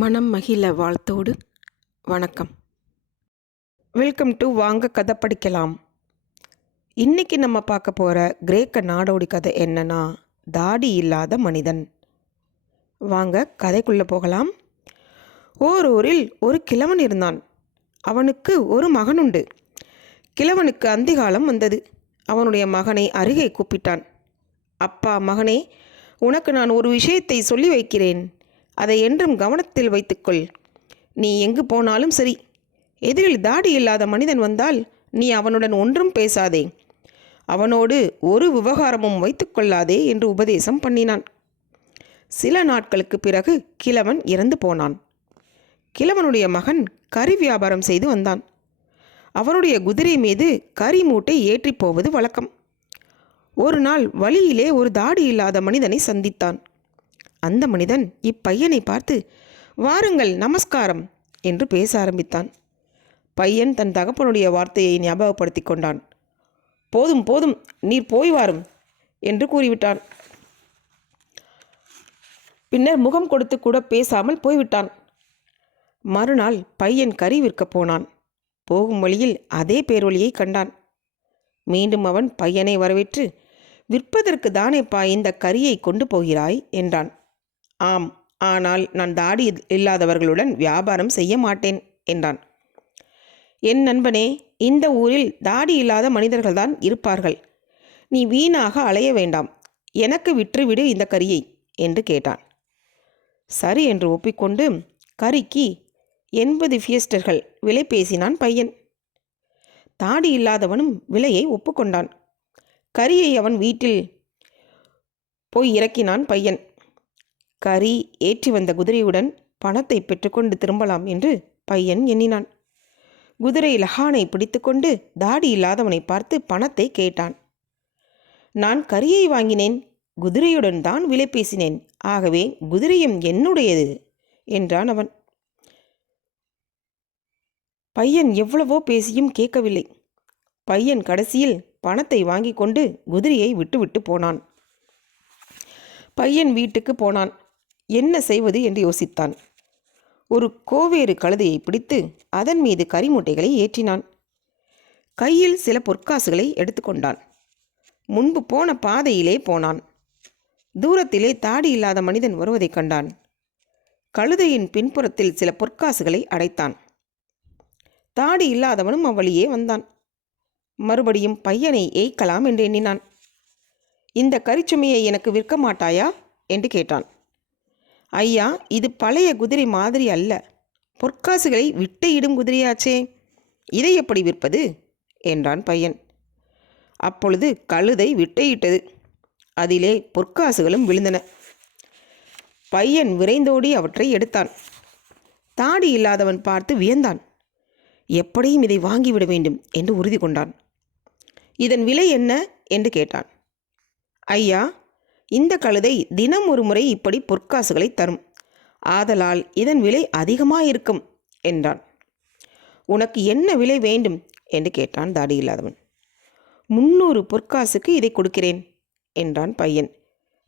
மனம் மகிழ வாழ்த்தோடு வணக்கம். வெல்கம் டு வாங்க கதை படிக்கலாம். இன்னைக்கு நம்ம பார்க்க போகிற கிரேக்க நாடோடி கதை என்னன்னா, தாடி இல்லாத மனிதன். வாங்க கதைக்குள்ளே போகலாம். ஓரூரில் ஒரு கிழவன் இருந்தான். அவனுக்கு ஒரு மகன் உண்டு. கிழவனுக்கு அந்திகாலம் வந்தது. அவனுடைய மகனை அருகே கூப்பிட்டான். அப்பா, மகனே, உனக்கு நான் ஒரு விஷயத்தை சொல்லி வைக்கிறேன். அதை என்றும் கவனத்தில் வைத்துக்கொள். நீ எங்கு போனாலும் சரி, எதிரில் தாடி இல்லாத மனிதன் வந்தால் நீ அவனுடன் ஒன்றும் பேசாதே, அவனோடு ஒரு விவகாரமும் வைத்துக்கொள்ளாதே என்று உபதேசம் பண்ணினான். சில நாட்களுக்கு பிறகு கிழவன் இறந்து போனான். கிழவனுடைய மகன் கறி வியாபாரம் செய்து வந்தான். அவனுடைய குதிரை மீது கறி மூட்டை ஏற்றி போவது வழக்கம். ஒரு நாள் வழியிலே ஒரு தாடி இல்லாத மனிதனை சந்தித்தான். அந்த மனிதன் இப்பையனை பார்த்து, வாருங்கள், நமஸ்காரம் என்று பேச ஆரம்பித்தான். பையன் தன் தகப்பனுடைய வார்த்தையை ஞாபகப்படுத்தி கொண்டான். போதும் போதும், நீர் போய் வாரும் என்று கூறிவிட்டான். பின்னர் முகம் கொடுத்து கூட பேசாமல் போய்விட்டான். மறுநாள் பையன் கறி விற்கப் போனான். போகும் வழியில் அதே பேரொலியை கண்டான். மீண்டும் அவன் பையனை வரவேற்று, விற்பதற்கு தானேப்பா இந்த கறியை கொண்டு போகிறாய் என்றான். ஆம், ஆனால் நான் தாடி இல்லாதவர்களுடன் வியாபாரம் செய்ய மாட்டேன் என்றான். என் நண்பனே, இந்த ஊரில் தாடி இல்லாத மனிதர்கள்தான் இருப்பார்கள். நீ வீணாக அலைய வேண்டாம், எனக்கு விற்றுவிடு இந்த கறியை என்று கேட்டான். சரி என்று ஒப்பிக்கொண்டு கறிக்கு 80 பியஸ்டர்கள் விலை பேசினான் பையன். தாடி இல்லாதவனும் விலையை ஒப்புக்கொண்டான். கறியை அவன் வீட்டில் போய் இறக்கினான் பையன். கறி ஏற்றி வந்த குதிரையுடன் பணத்தை பெற்றுக்கொண்டு திரும்பலாம் என்று பையன் எண்ணினான். குதிரை லகானை பிடித்துக்கொண்டு தாடி இல்லாதவனை பார்த்து பணத்தை கேட்டான். நான் கறியை வாங்கினேன், குதிரையுடன் தான் விலை பேசினேன், ஆகவே குதிரையும் என்னுடையது என்றான் அவன். பையன் எவ்வளவோ பேசியும் கேட்கவில்லை. பையன் கடைசியில் பணத்தை வாங்கி கொண்டு குதிரையை விட்டுவிட்டு போனான். பையன் வீட்டுக்கு போனான். என்ன செய்வது என்று யோசித்தான். ஒரு கோவேறு கழுதையை பிடித்து அதன் மீது கரிமூட்டைகளை ஏற்றினான். கையில் சில பொற்காசுகளை எடுத்துக்கொண்டான். முன்பு போன பாதையிலே போனான். தூரத்திலே தாடி இல்லாத மனிதன் வருவதைக் கண்டான். கழுதையின் பின்புறத்தில் சில பொற்காசுகளை அடைத்தான். தாடி இல்லாதவனும் அவ்வழியே வந்தான். மறுபடியும் பையனை ஏய்க்கலாம் என்று எண்ணினான். இந்த கரிச்சுமையை எனக்கு விற்க மாட்டாயா என்று கேட்டான். ஐயா, இது பழைய குதிரை மாதிரி அல்ல, பொற்காசுகளை விட்டையிடும் குதிரையாச்சே, இதை எப்படி விற்பது என்றான் பையன். அப்பொழுது கழுதை விட்டையிட்டது. அதிலே பொற்காசுகளும் விழுந்தன. பையன் விரைந்தோடி அவற்றை எடுத்தான். தாடி இல்லாதவன் பார்த்து வியந்தான். எப்படியும் இதை வாங்கிவிட வேண்டும் என்று உறுதி கொண்டான். இதன் விலை என்ன என்று கேட்டான். ஐயா, இந்த கழுதை தினம் ஒரு முறை இப்படி பொற்காசுகளை தரும், ஆதலால் இதன் விலை அதிகமாயிருக்கும் என்றான். உனக்கு என்ன விலை வேண்டும் என்று கேட்டான் தாடி இல்லாதவன். 300 பொற்காசுக்கு இதை கொடுக்கிறேன் என்றான் பையன்.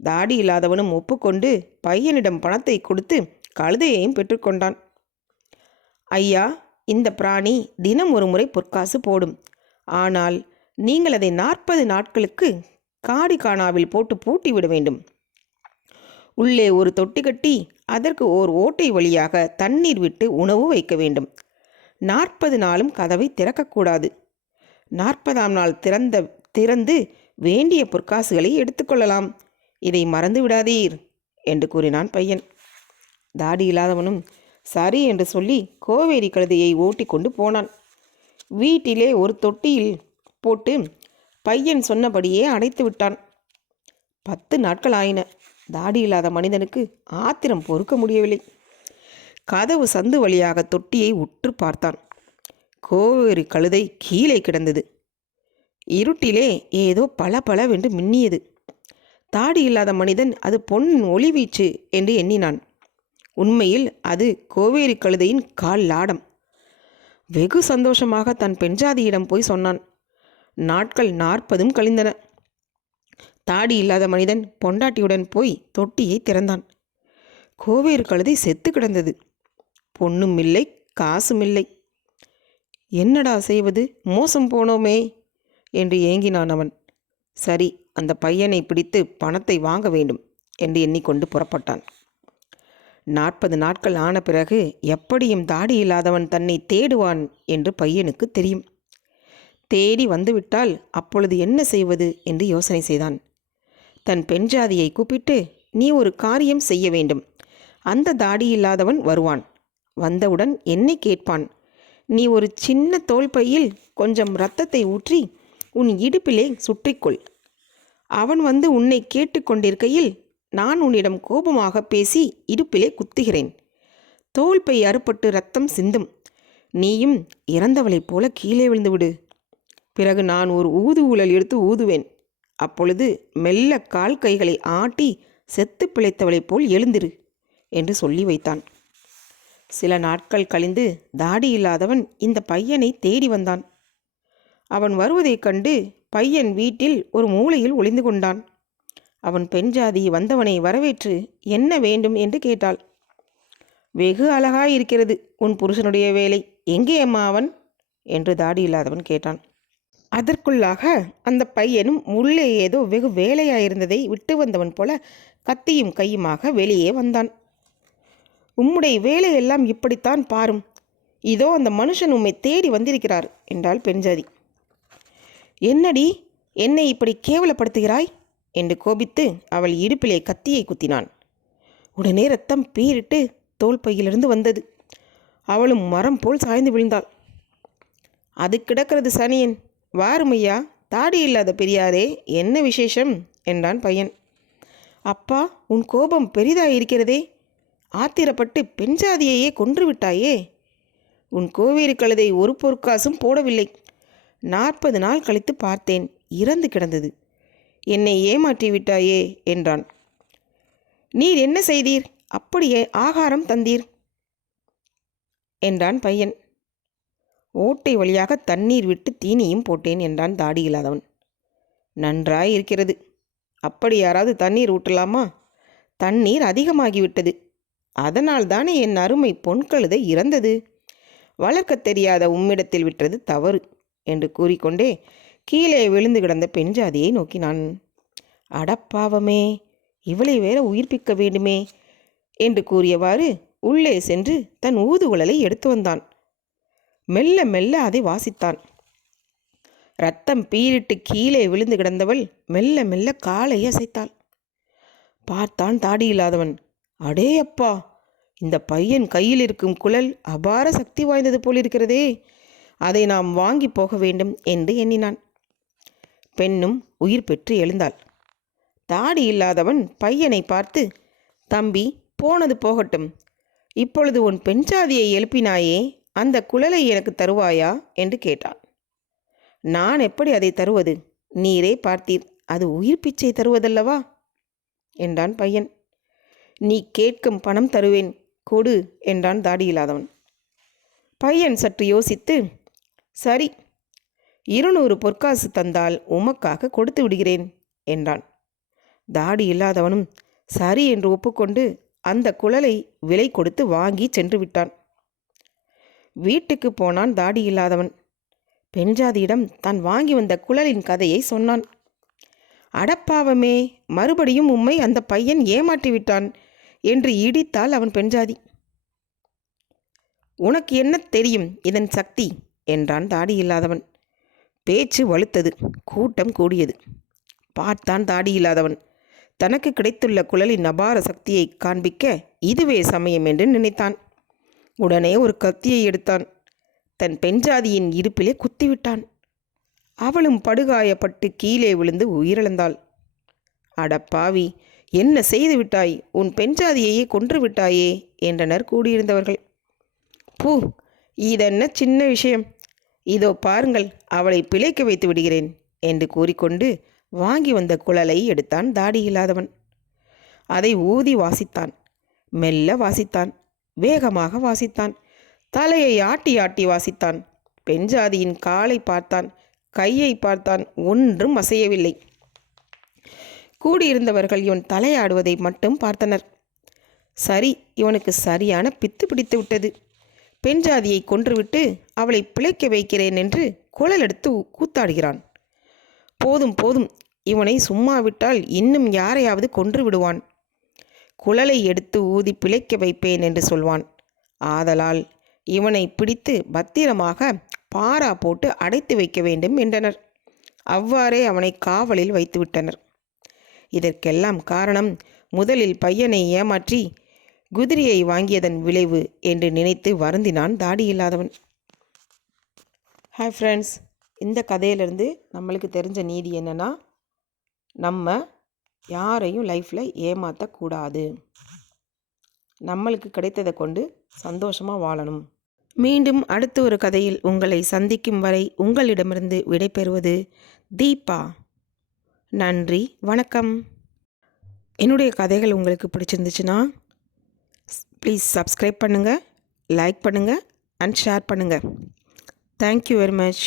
தாடி இல்லாதவனும் ஒப்புக்கொண்டு பையனிடம் பணத்தை கொடுத்து கழுதையையும் பெற்றுக்கொண்டான். ஐயா, இந்த பிராணி தினம் ஒரு முறை பொற்காசு போடும், ஆனால் நீங்கள் அதை 40 நாட்களுக்கு காடிகானாவில் போட்டு பூட்டி விட வேண்டும். உள்ளே ஒரு தொட்டி கட்டி அதற்கு ஓர் ஓட்டை வழியாக தண்ணீர் விட்டு உணவு வைக்க வேண்டும். 40 நாளும் கதவை திறக்கக்கூடாது. 40ஆம் நாள் திறந்து வேண்டிய பொற்காசுகளை எடுத்துக்கொள்ளலாம். இதை மறந்து விடாதீர் என்று கூறினான் பையன். தாடி இல்லாதவனும் சரி என்று சொல்லி கோவேரி கழுதையை ஓட்டி கொண்டு போனான். வீட்டிலே ஒரு தொட்டியில் போட்டு பையன் சொன்னபடியே அடைத்து விட்டான். 10 நாட்கள் ஆயின. தாடி இல்லாத மனிதனுக்கு ஆத்திரம் பொறுக்க முடியவில்லை. கதவு சந்து வழியாக தொட்டியை உற்று பார்த்தான். கோவேறு கழுதை கீழே கிடந்தது. இருட்டிலே ஏதோ பளபளவென்று மின்னியது. தாடி இல்லாத மனிதன் அது பொன் ஒளிவீச்சு என்று எண்ணினான். உண்மையில் அது கோவேரி கழுதையின் கால் லாடம். வெகு சந்தோஷமாக தன் பெண்ஜாதியிடம் போய் சொன்னான். நாட்கள் 40 கழிந்தன. தாடி இல்லாத மனிதன் பொண்டாட்டியுடன் போய் தொட்டியை திறந்தான். கோவேறு கழுதை செத்து கிடந்தது. பொண்ணும் இல்லை, காசும் இல்லை. என்னடா செய்வது, மோசம் போனோமே என்று ஏங்கினான் அவன். சரி, அந்த பையனை பிடித்து பணத்தை வாங்க வேண்டும் என்று எண்ணிக்கொண்டு புறப்பட்டான். 40 நாட்கள் ஆன பிறகு எப்படியும் தாடி இல்லாதவன் தன்னை தேடுவான் என்று பையனுக்கு தெரியும். தேடி வந்துவிட்டால் அப்பொழுது என்ன செய்வது என்று யோசனை செய்தான். தன் பெண் ஜாதியை கூப்பிட்டு, நீ ஒரு காரியம் செய்ய வேண்டும். அந்த தாடி இல்லாதவன் வருவான். வந்தவுடன் என்னை கேட்பான். நீ ஒரு சின்ன தோல் பையில் கொஞ்சம் இரத்தத்தை ஊற்றி உன் இடுப்பிலே சுற்றிக்கொள். அவன் வந்து உன்னை கேட்டுக்கொண்டிருக்கையில் நான் உன்னிடம் கோபமாக பேசி இடுப்பிலே குத்துகிறேன். தோல் பை அறுபட்டு இரத்தம் சிந்தும். நீயும் இறந்தவளைப் போல கீழே விழுந்து விடு. பிறகு நான் ஒரு ஊதுகுழல் எடுத்து ஊதுவேன். அப்பொழுது மெல்ல கால் கைகளை ஆட்டி செத்து பிழைத்தவளைப் போல் எழுந்திரு என்று சொல்லி வைத்தான். சில நாட்கள் கழிந்து தாடி இல்லாதவன் இந்த பையனை தேடி வந்தான். அவன் வருவதைக் கண்டு பையன் வீட்டில் ஒரு மூலையில் ஒளிந்து கொண்டான். அவன் பெண் ஜாதி வந்தவனை வரவேற்று என்ன வேண்டும் என்று கேட்டாள். வெகு அழகாயிருக்கிறது உன் புருஷனுடைய வேலை, எங்கே அம்மா அவன் என்று தாடி இல்லாதவன் கேட்டான். அதற்குள்ளாக அந்த பையனும் உள்ளே ஏதோ வெகு வேலையாயிருந்ததை விட்டு வந்தவன் போல கத்தியும் கையுமாக வெளியே வந்தான். உம்முடைய வேலையெல்லாம் இப்படித்தான் பாரும். இதோ அந்த மனுஷன் உம்மை தேடி வந்திருக்கிறார் என்றாள் பெண்ஜாதி. என்னடி, என்னை இப்படி கேவலப்படுத்துகிறாய் என்று கோபித்து அவள் இடுப்பிலே கத்தியை குத்தினான். உடனே ரத்தம் பீரிட்டு தோல் பையிலிருந்து வந்தது. அவளும் மரம் போல் சாய்ந்து விழுந்தாள். அது கிடக்கிறது சனியன், வாருமையா, தாடி இல்லாத பெரியாரே, என்ன விசேஷம் என்றான் பையன். அப்பா, உன் கோபம் பெரிதாயிருக்கிறதே. ஆத்திரப்பட்டு பெண்ஜாதியையே கொன்று விட்டாயே. உன் கோவேறு கழுதை ஒரு பொற்காசும் போடவில்லை. 40 நாள் கழித்து பார்த்தேன், இறந்து கிடந்தது. என்னை ஏமாற்றி விட்டாயே என்றான். நீர் என்ன செய்தீர்? அப்படியே ஆகாரம் தந்தீர் என்றான் பையன். ஓட்டை வழியாக தண்ணீர் விட்டு தீனியும் போட்டேன் என்றான் தாடி இல்லாதவன். நன்றாய் இருக்கிறது. அப்படி யாராவது தண்ணீர் ஊட்டலாமா? தண்ணீர் அதிகமாகிவிட்டது. அதனால் தானே என் அருமை பொன்கழுதை இறந்தது. வளர்க்க தெரியாத உம்மிடத்தில் விட்டது தவறு என்று கூறிக்கொண்டே கீழே விழுந்து கிடந்த பெண் ஜாதியை நோக்கினான். அடப்பாவமே, இவளை வேற உயிர்ப்பிக்க வேண்டுமே என்று கூறியவாறு உள்ளே சென்று தன் ஊதுகுழலை எடுத்து வந்தான். மெல்ல மெல்ல அதை வாசித்தான். ரத்தம் பீரிட்டு கீழே விழுந்து கிடந்தவள் மெல்ல மெல்ல காலை அசைத்தாள். பார்த்தான் தாடி இல்லாதவன். அடே அப்பா, இந்த பையன் கையில் இருக்கும் குழல் அபார சக்தி வாய்ந்தது போலிருக்கிறதே. அதை நாம் வாங்கி போக வேண்டும் என்று எண்ணினான். பெண்ணும் உயிர் பெற்று எழுந்தாள். தாடி இல்லாதவன் பையனை பார்த்து, தம்பி, போனது போகட்டும். இப்பொழுது உன் பெண்சாதியை எழுப்பினாயே, அந்த குழலை எனக்கு தருவாயா என்று கேட்டான். நான் எப்படி அதை தருவது? நீரே பார்த்தீர், அது உயிர் பிச்சை தருவதல்லவா என்றான் பையன். நீ கேட்கும் பணம் தருவேன், கொடு என்றான் தாடி இல்லாதவன். பையன் சற்று யோசித்து, சரி, 200 பொற்காசு தந்தால் உமக்காக கொடுத்து விடுகிறேன் என்றான். தாடி இல்லாதவனும் சரி என்று ஒப்புக்கொண்டு அந்த குழலை விலை கொடுத்து வாங்கி சென்று விட்டான். வீட்டுக்கு போனான் தாடி இல்லாதவன். பெண்ஜாதியிடம் தான் வாங்கி வந்த குழலின் கதையை சொன்னான். அடப்பாவமே, மறுபடியும் உம்மை அந்த பையன் ஏமாற்றி விட்டான் என்று இடித்தாள் அவன் பெண்ஜாதி. உனக்கு என்ன தெரியும் இதன் சக்தி என்றான் தாடி இல்லாதவன். பேச்சு வலுத்தது. கூட்டம் கூடியது. பார்த்தான் தாடி இல்லாதவன். தனக்கு கிடைத்துள்ள குழலின் அபார சக்தியை காண்பிக்க இதுவே சமயம் என்று நினைத்தான். உடனே ஒரு கத்தியை எடுத்தான். தன் பெண்ஜாதியின் இடுப்பிலே குத்திவிட்டான். அவளும் படுகாயப்பட்டு கீழே விழுந்து உயிரிழந்தாள். அடப்பாவி, என்ன செய்து விட்டாய்? உன் பெண்ஜாதியையே கொன்று விட்டாயே என்றனர் கூடியிருந்தவர்கள். பூ, இதென்ன சின்ன விஷயம். இதோ பாருங்கள், அவளை பிழைக்க வைத்து விடுகிறேன் என்று கூறிக்கொண்டு வாங்கி வந்த குழலை எடுத்தான் தாடி இல்லாதவன். அதை ஊதி வாசித்தான். மெல்ல வாசித்தான். வேகமாக வாசித்தான். தலையை ஆட்டி ஆட்டி வாசித்தான். பெண்ஜாதியின் காலை பார்த்தான், கையை பார்த்தான். ஒன்றும் அசையவில்லை. கூடியிருந்தவர்கள் இவன் தலையாடுவதை மட்டும் பார்த்தனர். சரி, இவனுக்கு சரியான பித்து பிடித்து விட்டது பெண் ஜாதியை கொன்றுவிட்டு அவளை பிழைக்க வைக்கிறேன் என்று குழல் எடுத்து கூத்தாடுகிறான். போதும் போதும், இவனை சும்மா விட்டால் இன்னும் யாரையாவது கொன்று விடுவான். குழலை எடுத்து ஊதி பிழைக்க வைப்பேன் என்று சொல்வான். ஆதலால் இவனை பிடித்து பத்திரமாக பாரா போட்டு அடைத்து வைக்க வேண்டும் என்றனர். அவ்வாறே அவனை காவலில் வைத்துவிட்டனர். இதற்கெல்லாம் காரணம் முதலில் பையனை ஏமாற்றி குதிரையை வாங்கியதன் விளைவு என்று நினைத்து வருந்தினான் தாடியில்லாதவன். ஹாய் ஃப்ரெண்ட்ஸ், இந்த கதையிலேருந்து நம்மளுக்கு தெரிஞ்ச நீதி என்னென்னா, நம்ம யாரையும் லைஃப்பில் ஏமாற்றக்கூடாது. நம்மளுக்கு கிடைத்ததை கொண்டு சந்தோஷமாக வாழணும். மீண்டும் அடுத்த ஒரு கதையில் உங்களை சந்திக்கும் வரை உங்களிடமிருந்து விடைபெறுவது தீபா. நன்றி, வணக்கம். என்னுடைய கதைகள் உங்களுக்கு பிடிச்சிருந்துச்சுன்னா ப்ளீஸ் சப்ஸ்கிரைப் பண்ணுங்கள், லைக் பண்ணுங்கள் அண்ட் ஷேர் பண்ணுங்கள். Thank you very much.